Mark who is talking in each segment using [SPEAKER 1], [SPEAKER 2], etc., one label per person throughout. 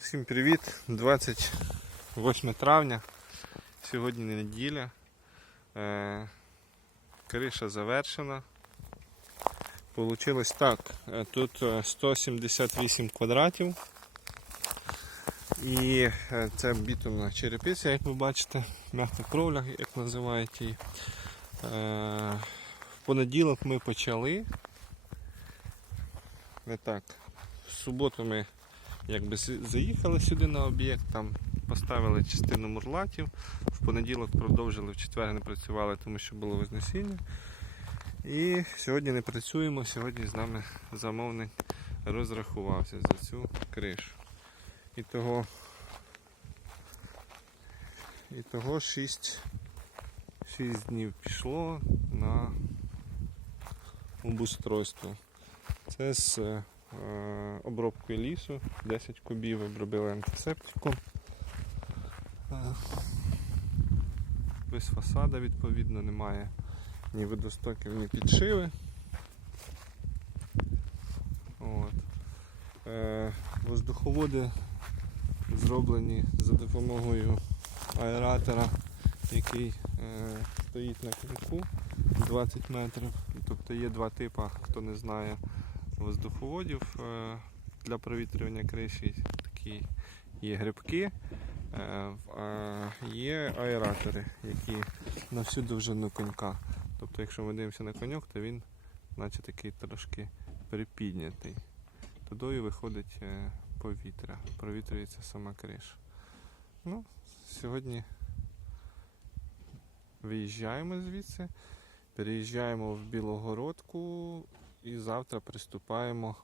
[SPEAKER 1] Всім привіт! 28 травня. Сьогодні неділя. Е, Криша завершена. Получилось так. е, Тут е, 178 квадратів. І е, це бітумна черепиця, як ви бачите, м'яка кровля, як називають її. Е, В понеділок ми почали. Не так. В суботу ми якби заїхали сюди на об'єкт, там поставили частину мурлатів. В понеділок продовжили, в четвер не працювали, тому що було Вознесіння. І сьогодні не працюємо, сьогодні з нами замовник розрахувався за цю кришу. І того, і того 6, 6 днів пішло на обустройство. Це з обробкою лісу, 10 кубів обробили антисептиком. Е, Без фасада відповідно немає ні водостоків, ні підшиви. От. Е, воздуховоди зроблені за допомогою аератора, який е, стоїть на крюку 20 метрів. Тобто є два типи, хто не знає воздуховодів е, для провітрювання криші. Такі є грибки, е, а є аератори, які на всю довжину конька. Тобто, якщо ми дивимося на коньок, то він наче такий трошки припіднятий. Тудою виходить е, повітря, провітрюється сама криша. Ну, сьогодні виїжджаємо звідси, переїжджаємо в Білогородку і завтра приступаємо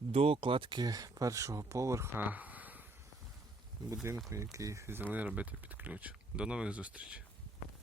[SPEAKER 1] до кладки першого поверха будинку, який взяли робити під ключ. До нових зустрічей!